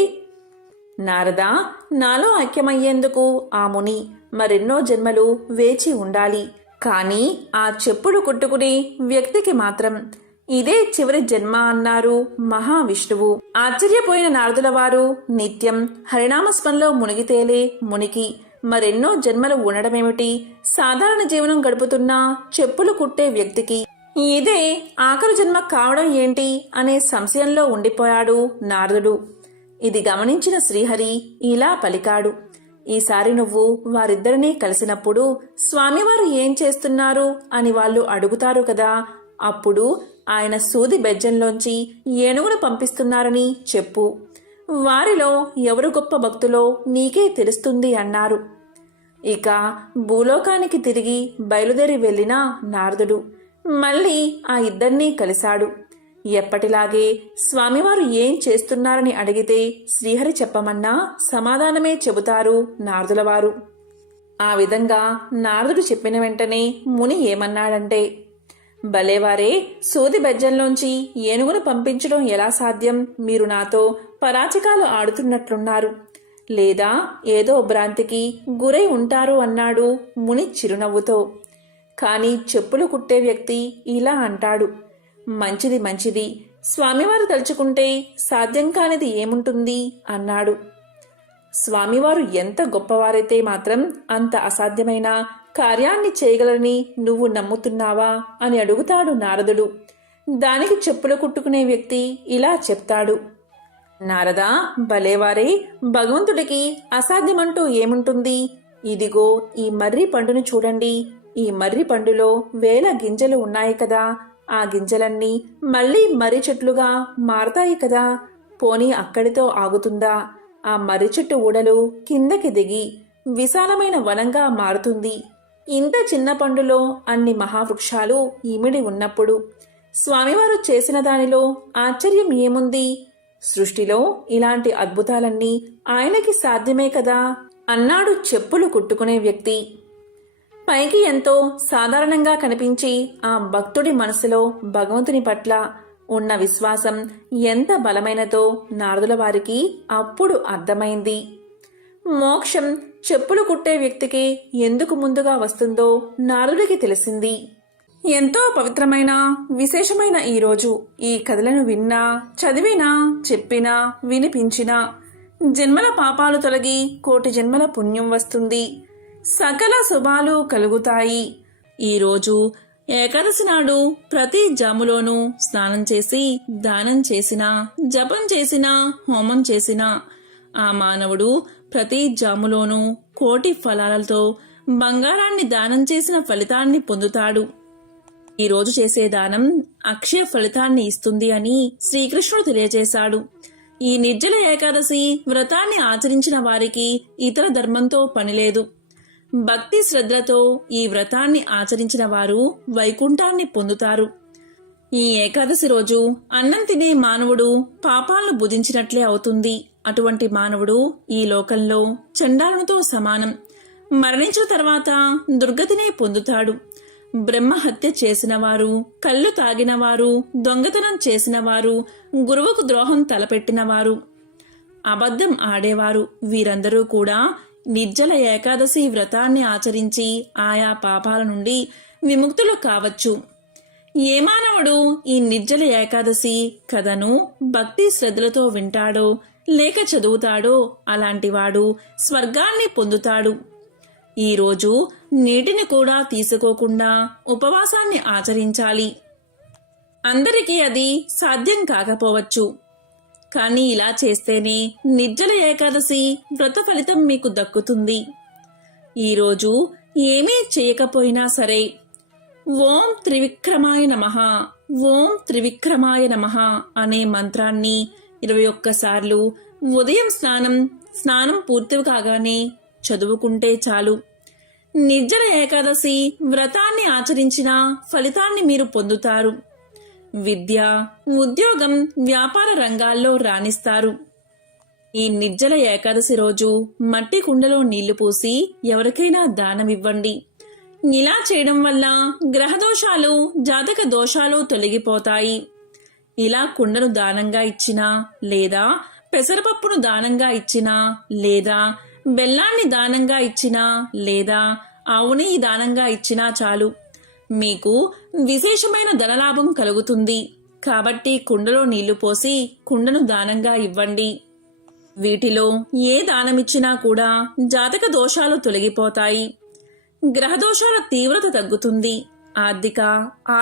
నారదా, నాలో ఐక్యమయ్యేందుకు ఆ ముని మరెన్నో జన్మలు వేచి ఉండాలి. కానీ ఆ చెప్పులు కుట్టుకునే వ్యక్తికి మాత్రం ఇదే చివరి జన్మ అన్నారు మహావిష్ణువు. ఆశ్చర్యపోయిన నారదుల వారు నిత్యం హరినామస్మరణలో మునిగితేలే మునికి మరెన్నో జన్మలు ఉండడమేమిటి? సాధారణ జీవనం గడుపుతున్న చెప్పులు కుట్టే వ్యక్తికి ఇదే ఆఖరు జన్మ కావడం ఏంటి అనే సంశయంలో ఉండిపోయాడు నారదుడు. ఇది గమనించిన శ్రీహరి ఇలా పలికాడు. ఈసారి నువ్వు వారిద్దరినీ కలిసినప్పుడు స్వామివారు ఏం చేస్తున్నారు అని వాళ్ళు అడుగుతారు కదా, అప్పుడు ఆయన సూది బెజ్జంలోంచి ఏనుగును పంపిస్తున్నారని చెప్పు. వారిలో ఎవరు గొప్ప భక్తులో నీకే తెలుస్తుంది అన్నారు. ఇక భూలోకానికి తిరిగి బయలుదేరి వెళ్ళిన నారదుడు మళ్ళీ ఆ ఇద్దరినీ కలిశాడు. ఎప్పటిలాగే స్వామివారు ఏం చేస్తున్నారని అడిగితే శ్రీహరి చెప్పమన్నా సమాధానమే చెబుతారు నారదులవారు. ఆ విధంగా నారదుడు చెప్పిన వెంటనే ముని ఏమన్నాడంటే, భలేవారే, సూది బెజ్జంలోంచి ఏనుగును పంపించడం ఎలా సాధ్యం? మీరు నాతో పరాచికాలు ఆడుతున్నట్లున్నారు, లేదా ఏదో భ్రాంతికి గురై ఉంటారు అన్నాడు ముని చిరునవ్వుతో. కాని చెప్పులు కుట్టే వ్యక్తి ఇలా అంటాడు, మంచిది మంచిది, స్వామివారు తలుచుకుంటే సాధ్యం కానిది ఏముంటుంది అన్నాడు. స్వామివారు ఎంత గొప్పవారైతే మాత్రం అంత అసాధ్యమైన కార్యాన్ని చేయగలరని నువ్వు నమ్ముతున్నావా అని అడుగుతాడు నారదుడు. దానికి చెప్పులు కుట్టుకునే వ్యక్తి ఇలా చెప్తాడు, నారదా, భలేవారే, భగవంతుడికి అసాధ్యమంటూ ఏముంటుంది? ఇదిగో ఈ మర్రి పండును చూడండి. ఈ మర్రి పండులో వేల గింజలు ఉన్నాయి కదా, ఆ గింజలన్నీ మళ్ళీ మర్రి చెట్లుగా మారతాయి కదా. పోనీ అక్కడితో ఆగుతుందా? ఆ మర్రి చెట్టు ఊడలు కిందకి దిగి విశాలమైన వనంగా మారుతుంది. ఇంత చిన్న పండులో అన్ని మహావృక్షాలు ఇమిడి ఉన్నప్పుడు స్వామివారు చేసిన దానిలో ఆశ్చర్యం ఏముంది? సృష్టిలో ఇలాంటి అద్భుతాలన్నీ ఆయనకి సాధ్యమే కదా అన్నాడు చెప్పులు కుట్టుకునే వ్యక్తి. పైకి ఎంతో సాధారణంగా కనిపించి ఆ భక్తుడి మనసులో భగవంతుని పట్ల ఉన్న విశ్వాసం ఎంత బలమైనదో నారదుల వారికి అప్పుడు అర్థమైంది. మోక్షం చెప్పులు కుట్టే వ్యక్తికి ఎందుకు ముందుగా వస్తుందో నారదుడికి తెలిసింది. ఎంతో పవిత్రమైన విశేషమైన ఈరోజు ఈ కథలను విన్నా, చదివినా, చెప్పినా, వినిపించినా జన్మల పాపాలు తొలగి కోటి జన్మల పుణ్యం వస్తుంది, సకల శుభాలు కలుగుతాయి. ఈరోజు ఏకాదశి నాడు ప్రతి జాములోనూ స్నానం చేసి దానం చేసినా, జపం చేసినా, హోమం చేసినా ఆ మానవుడు ప్రతి జాములోనూ కోటి ఫలాలతో బంగారాన్ని దానం చేసిన ఫలితాన్ని పొందుతాడు. ఈరోజు చేసే దానం అక్షయ ఫలితాన్ని ఇస్తుంది అని శ్రీకృష్ణుడు తెలియజేశాడు. ఈ నిర్జల ఏకాదశి వ్రతాన్ని ఆచరించిన వారికి ఇతర ధర్మంతో పనిలేదు. భక్తి శ్రద్ధలతో ఈ వ్రతాన్ని ఆచరించిన వారు వైకుంఠాన్ని పొందుతారు. ఈ ఏకాదశి రోజు అన్నం తినే మానవుడు పాపాలను భుజించినట్లే అవుతుంది. అటువంటి మానవుడు ఈ లోకంలో చండాలునితో సమానం. మరణించిన తర్వాత దుర్గతినే పొందుతాడు. బ్రహ్మహత్య చేసినవారు, కళ్ళు తాగినవారు, దొంగతనం చేసినవారు, గురువుకు ద్రోహం తలపెట్టినవారు, అబద్ధం ఆడేవారు, వీరందరూ కూడా నిర్జల ఏకాదశి వ్రతాన్ని ఆచరించి ఆయా పాపాల నుండి విముక్తులు కావచ్చు. ఏ మానవుడు ఈ నిర్జల ఏకాదశి కథను భక్తి శ్రద్ధలతో వింటాడో లేక చదువుతాడో అలాంటివాడు స్వర్గాన్ని పొందుతాడు. ఈరోజు నీటిని కూడా తీసుకోకుండా ఉపవాసాన్ని ఆచరించాలి. అందరికీ అది సాధ్యం కాకపోవచ్చు, కానీ ఇలా చేస్తేనే నిర్జల ఏకాదశి వ్రత ఫలితం మీకు దక్కుతుంది. ఈరోజు ఏమీ చేయకపోయినా సరే ఓం త్రివిక్రమాయ నమః, ఓం త్రివిక్రమాయ నమః అనే మంత్రాన్ని 21 సార్లు ఉదయం స్నానం పూర్తి కాగానే చదువుకుంటే చాలు. నిర్జల ఏకాదశి వ్రతాన్ని ఆచరించిన ఫలితాన్ని మీరు పొందుతారు. విద్య, ఉద్యోగం, వ్యాపార రంగాల్లో రాణిస్తారు. ఈ నిర్జల ఏకాదశి రోజు మట్టి కుండలో నీళ్లు పోసి ఎవరికైనా దానమివ్వండి. ఇలా చేయడం వల్ల గ్రహదోషాలు, జాతక దోషాలు తొలగిపోతాయి. ఇలా కుండను దానంగా ఇచ్చినా, లేదా పెసరపప్పును దానంగా ఇచ్చినా, లేదా బెల్లాన్ని దానంగా ఇచ్చినా, లేదా ఆవుని దానంగా ఇచ్చినా చాలు, మీకు విశేషమైన ధనలాభం కలుగుతుంది. కాబట్టి కుండలో నీళ్లు పోసి కుండను దానంగా ఇవ్వండి. వీటిలో ఏ దానమిచ్చినా కూడా జాతక దోషాలు తొలగిపోతాయి. గ్రహదోషాల తీవ్రత తగ్గుతుంది. ఆర్థిక,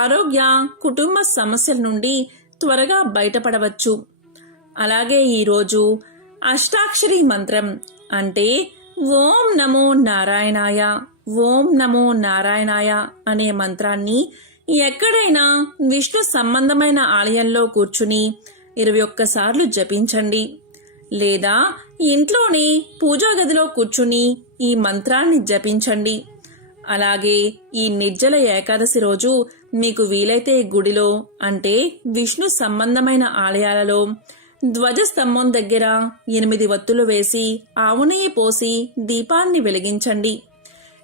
ఆరోగ్య, కుటుంబ సమస్యల నుండి త్వరగా బయటపడవచ్చు. అలాగే ఈరోజు అష్టాక్షరి మంత్రం అంటే ఓం నమో నారాయణాయ, ఓం నమో నారాయణాయ అనే మంత్రాన్ని ఎక్కడైనా విష్ణు సంబంధమైన ఆలయంలో కూర్చుని 21 సార్లు జపించండి. లేదా ఇంట్లోనే పూజా గదిలో కూర్చుని ఈ మంత్రాన్ని జపించండి. అలాగే ఈ నిర్జల ఏకాదశి రోజు మీకు వీలైతే గుడిలో అంటే విష్ణు సంబంధమైన ఆలయాలలో ధ్వజస్తంభం దగ్గర 8 వత్తులు వేసి ఆవు నెయ్యి పోసి దీపాన్ని వెలిగించండి.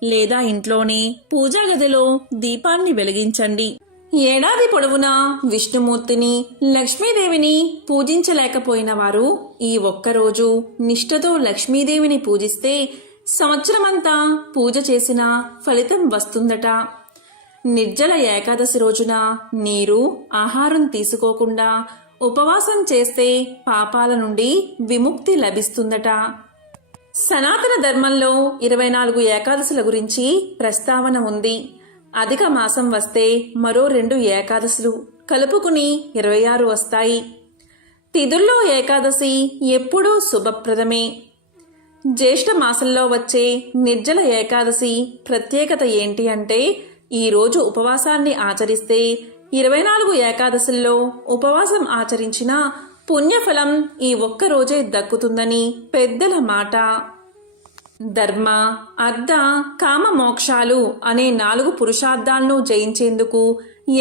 లేదా ఇంట్లోనే పూజా గదిలో దీపాన్ని వెలిగించండి. ఏడాది పొడవునా విష్ణుమూర్తిని, లక్ష్మీదేవిని పూజించలేకపోయిన వారు ఈ ఒక్కరోజు నిష్ఠతో లక్ష్మీదేవిని పూజిస్తే సంవత్సరమంతా పూజ చేసిన ఫలితం వస్తుందట. నిర్జల ఏకాదశి రోజున నీరు, ఆహారం తీసుకోకుండా ఉపవాసం చేస్తే పాపాల నుండి విముక్తి లభిస్తుందట. సనాతన ధర్మంలో 24 ఏకాదశుల గురించి ప్రస్తావన ఉంది. అధిక మాసం వస్తే మరో 2 ఏకాదశులు కలుపుకుని 26 వస్తాయి. తిథుల్లో ఏకాదశి ఎప్పుడూ శుభప్రదమే. జ్యేష్ఠ మాసంలో వచ్చే నిర్జల ఏకాదశి ప్రత్యేకత ఏంటి అంటే ఈరోజు ఉపవాసాన్ని ఆచరిస్తే 24 ఏకాదశుల్లో ఉపవాసం ఆచరించిన పుణ్యఫలం ఈ ఒక్కరోజే దక్కుతుందని పెద్దల మాట. ధర్మ, అర్థ, కామ, మోక్షాలు అనే 4 పురుషార్థాలను జయించేందుకు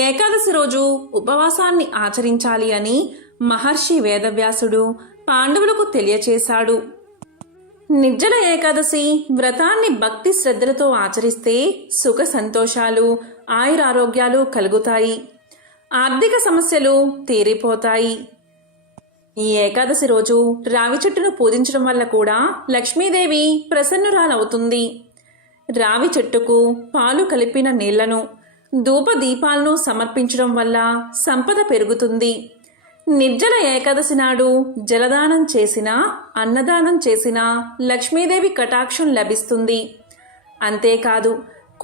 ఏకాదశి రోజు ఉపవాసాన్ని ఆచరించాలి అని మహర్షి వేదవ్యాసుడు పాండవులకు తెలియచేశాడు. నిర్జల ఏకాదశి వ్రతాన్ని భక్తి శ్రద్ధలతో ఆచరిస్తే సుఖ సంతోషాలు, ఆయురారోగ్యాలు కలుగుతాయి. ఆర్థిక సమస్యలు తీరిపోతాయి. ఈ ఏకాదశి రోజు రావి చెట్టును పూజించడం వల్ల కూడా లక్ష్మీదేవి ప్రసన్నురాలవుతుంది. రావి చెట్టుకు పాలు కలిపిన నీళ్లను, ధూప దీపాలను సమర్పించడం వల్ల సంపద పెరుగుతుంది. నిర్జల ఏకాదశి నాడు జలదానం చేసినా, అన్నదానం చేసినా లక్ష్మీదేవి కటాక్షం లభిస్తుంది. అంతేకాదు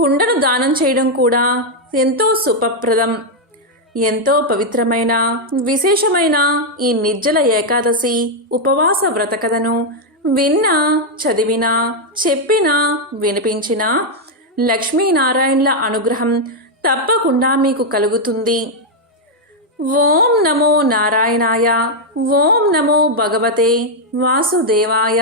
కుండను దానం చేయడం కూడా ఎంతో శుభప్రదం. ఎంతో పవిత్రమైన, విశేషమైన ఈ నిర్జల ఏకాదశి ఉపవాస వ్రత కథను విన్నా, చదివినా, చెప్పినా, వినిపించినా లక్ష్మీనారాయణుల అనుగ్రహం తప్పకుండా మీకు కలుగుతుంది. ఓం నమో నారాయణాయ, ఓం నమో భగవతే వాసుదేవాయ.